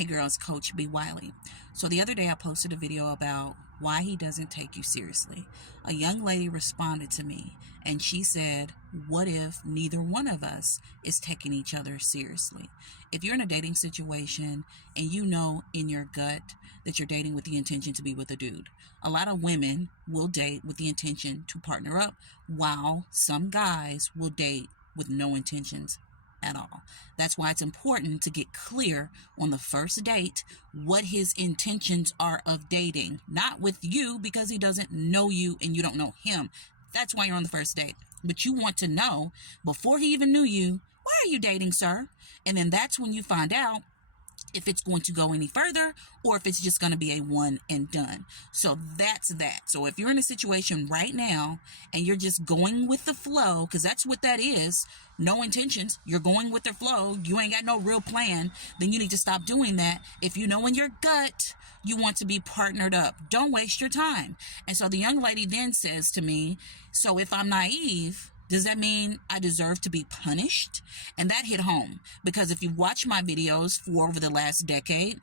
Hey girls, Coach B. Wiley. So the other day I posted a video about why he doesn't take you seriously. A young lady responded to me and she said, what if neither one of us is taking each other seriously? If you're in a dating situation and you know in your gut that you're dating with the intention to be with a dude, a lot of women will date with the intention to partner up, while some guys will date with no intentions at all. That's why it's important to get clear on the first date what his intentions are of dating, not with you because he doesn't know you and you don't know him. That's why you're on the first date. But you want to know before he even knew you, why are you dating, sir? And then that's when you find out if it's going to go any further or if it's just going to be a one and done. So that's that. So if you're in a situation right now and you're just going with the flow, because that's what that is, no intentions, you're going with the flow, you ain't got no real plan, then you need to stop doing that. If you know in your gut you want to be partnered up, don't waste your time. And so the young lady then says to me, so if I'm naive, does that mean I deserve to be punished? And that hit home, because if you watch my videos for over the last decade,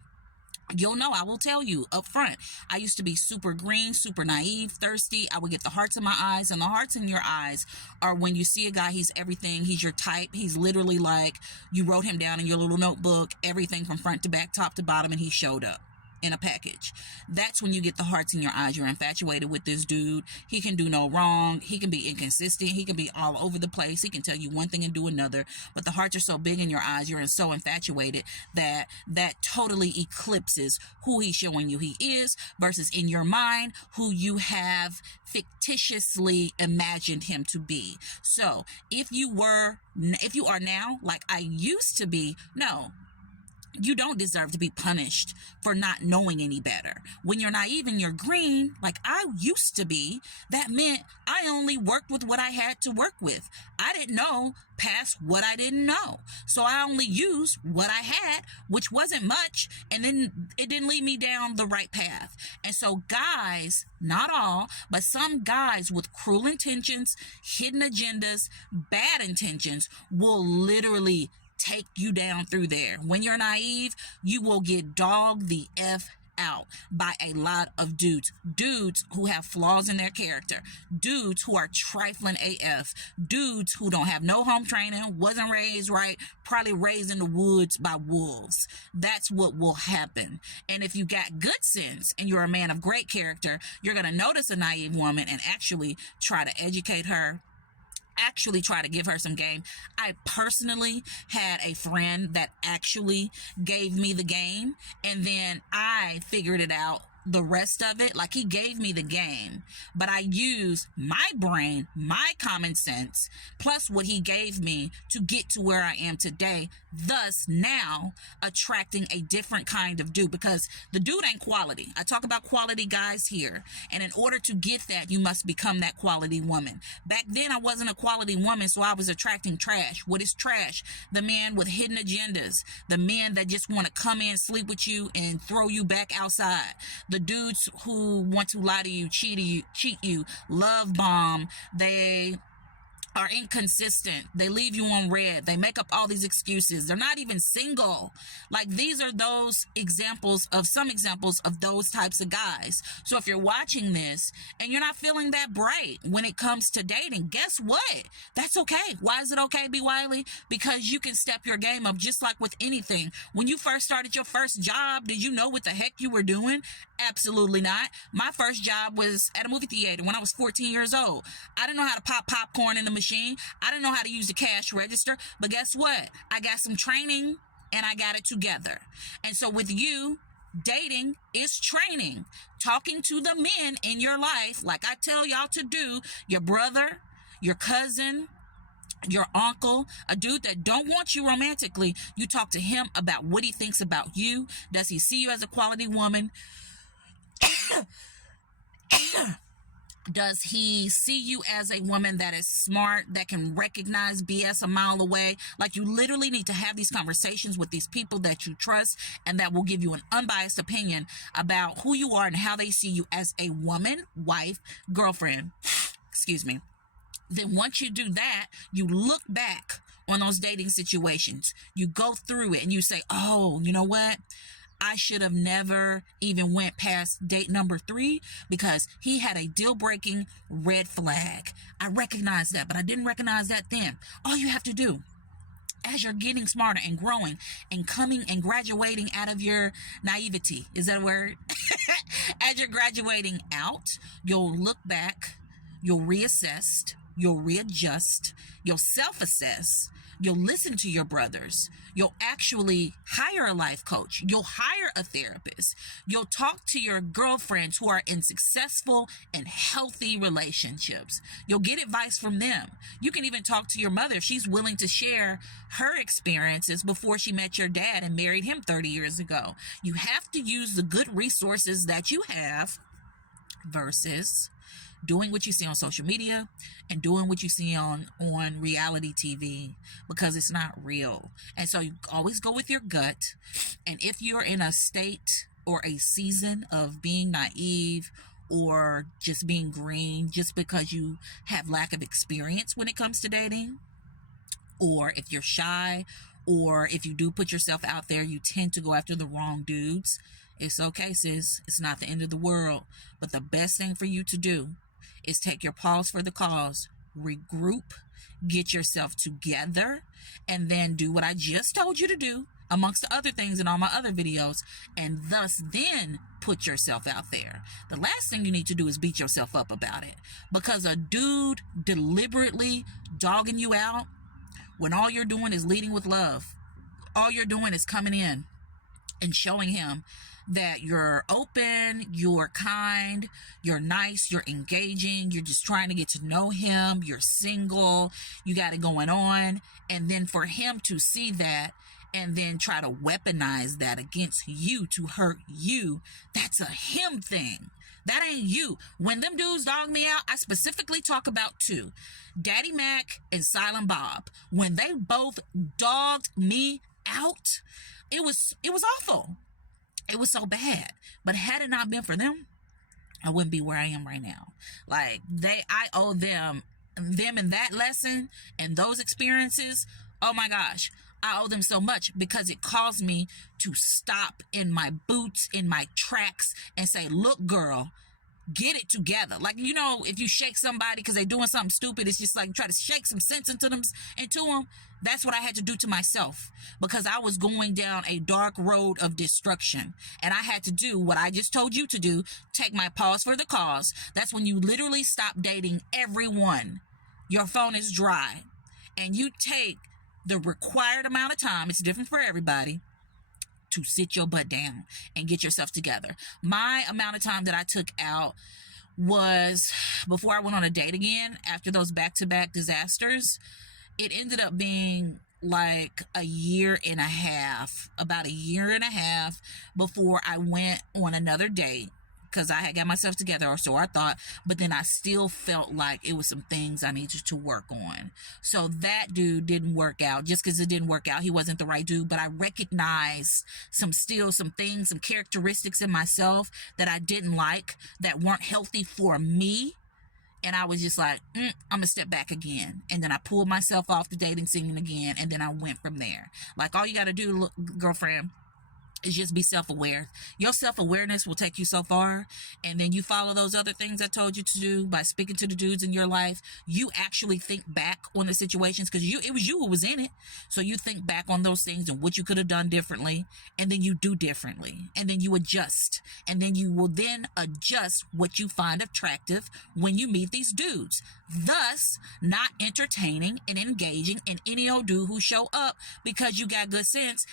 you'll know I will tell you up front, I used to be super green, super naive, thirsty. I would get the hearts in my eyes, and the hearts in your eyes are when you see a guy, he's everything, he's your type. He's literally like you wrote him down in your little notebook, everything from front to back, top to bottom, and he showed up in a package. That's when you get the hearts in your eyes. You're infatuated with this dude. He can do no wrong. He can be inconsistent. He can be all over the place. He can tell you one thing and do another, but the hearts are so big in your eyes, you're so infatuated that totally eclipses who he's showing you he is versus in your mind who you have fictitiously imagined him to be. So if you are now like I used to be, no, you don't deserve to be punished for not knowing any better. When you're naive and you're green, like I used to be, that meant I only worked with what I had to work with. I didn't know past what I didn't know. So I only used what I had, which wasn't much, and then it didn't lead me down the right path. And so guys, not all, but some guys with cruel intentions, hidden agendas, bad intentions will literally take you down through there. When you're naive, you will get dogged the F out by a lot of dudes who have flaws in their character, dudes who are trifling AF, dudes who don't have no home training, wasn't raised right, probably raised in the woods by wolves. That's what will happen. And if you got good sense and you're a man of great character, you're going to notice a naive woman and actually try to educate her, actually try to give her some game. I personally had a friend that actually gave me the game, and then I figured it out the rest of it. Like, he gave me the game, but I used my brain, my common sense, plus what he gave me to get to where I am today, thus now attracting a different kind of dude, because the dude ain't quality. I talk about quality guys here, and in order to get that, you must become that quality woman. Back then I wasn't a quality woman, so I was attracting trash. What is trash? The man with hidden agendas, the men that just want to come in, sleep with you, and throw you back outside, the dudes who want to lie to you, cheat you, love bomb, they are inconsistent, they leave you on red, they make up all these excuses, they're not even single. Like, these are those examples of some examples of those types of guys. So if you're watching this and you're not feeling that bright when it comes to dating, guess what? That's okay. Why is it okay, B. Wiley? Because you can step your game up, just like with anything. When you first started your first job, did you know what the heck you were doing? Absolutely not. My first job was at a movie theater when I was 14 years old. I didn't know how to pop popcorn in the machine. I didn't know how to use the cash register, but guess what? I got some training and I got it together. And so with you, dating is training. Talking to the men in your life, like I tell y'all to do, your brother, your cousin, your uncle, a dude that don't want you romantically, you talk to him about what he thinks about you. Does he see you as a quality woman? Does he see you as a woman that is smart, that can recognize BS a mile away? Like, you literally need to have these conversations with these people that you trust and that will give you an unbiased opinion about who you are and how they see you as a woman, wife, girlfriend. Excuse me. Then once you do that, you look back on those dating situations. You go through it and you say, oh, you know what? I should have never even went past date number 3 because he had a deal-breaking red flag. I recognized that, but I didn't recognize that then. All you have to do, as you're getting smarter and growing and coming and graduating out of your naivety, is that a word? As you're graduating out, you'll look back, you'll reassess, you'll readjust, you'll self-assess, you'll listen to your brothers, you'll actually hire a life coach, you'll hire a therapist, you'll talk to your girlfriends who are in successful and healthy relationships. You'll get advice from them. You can even talk to your mother if she's willing to share her experiences before she met your dad and married him 30 years ago. You have to use the good resources that you have versus doing what you see on social media and doing what you see on reality TV, because it's not real. And so you always go with your gut. And if you're in a state or a season of being naive or just being green just because you have lack of experience when it comes to dating, or if you're shy, or if you do put yourself out there, you tend to go after the wrong dudes, it's okay, sis. It's not the end of the world. But the best thing for you to do is take your pause for the cause, regroup, get yourself together, and then do what I just told you to do, amongst the other things in all my other videos, and thus then put yourself out there. The last thing you need to do is beat yourself up about it, because a dude deliberately dogging you out when all you're doing is leading with love, all you're doing is coming in and showing him that you're open, you're kind, you're nice, you're engaging, you're just trying to get to know him, you're single, you got it going on, and then for him to see that and then try to weaponize that against you to hurt you, that's a him thing. That ain't you. When them dudes dog me out, I specifically talk about 2, Daddy Mack and Silent Bob. When they both dogged me out, it was awful. It was so bad. But had it not been for them, I wouldn't be where I am right now. Like, I owe them in that lesson and those experiences. Oh my gosh, I owe them so much, because it caused me to stop in my boots, in my tracks, and say, look, girl, get it together. Like, you know, if you shake somebody because they're doing something stupid, it's just like try to shake some sense into them. That's what I had to do to myself, because I was going down a dark road of destruction, and I had to do what I just told you to do, take my pause for the cause. That's when you literally stop dating everyone. Your phone is dry, and you take the required amount of time, it's different for everybody, to sit your butt down and get yourself together. My amount of time that I took out was, before I went on a date again, after those back-to-back disasters, it ended up being like a year and a half, about a year and a half before I went on another date, because I had got myself together, or so I thought, but then I still felt like it was some things I needed to work on. So that dude didn't work out. Just because it didn't work out, he wasn't the right dude, but I recognized some things, some characteristics in myself that I didn't like, that weren't healthy for me. And I was just like, I'm going to step back again. And then I pulled myself off the dating scene again, and then I went from there. Like, all you got to do, girlfriend, is just be self-aware. Your self-awareness will take you so far, and then you follow those other things I told you to do by speaking to the dudes in your life. You actually think back on the situations, because it was you who was in it. So you think back on those things and what you could have done differently, and then you do differently, and then you adjust, and then you will then adjust what you find attractive when you meet these dudes, thus not entertaining and engaging in any old dude who show up because you got good sense,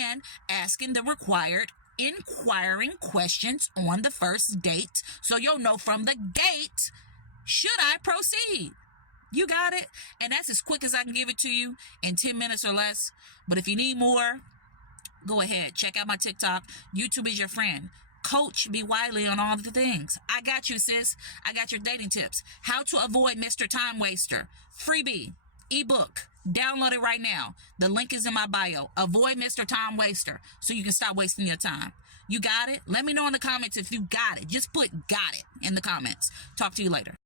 and asking the required inquiring questions on the first date, so you'll know from the gate, should I proceed? You got it? And that's as quick as I can give it to you, in 10 minutes or less. But if you need more, go ahead, check out my TikTok. YouTube is your friend. Coach B. Wiley on all the things. I got you, sis. I got your dating tips. How to avoid Mr. Time Waster. Freebie. Ebook. Download it right now. The link is in my bio. Avoid Mr. Time Waster, so you can stop wasting your time. You got it? Let me know in the comments if you got it. Just put "got it" in the comments. Talk to you later.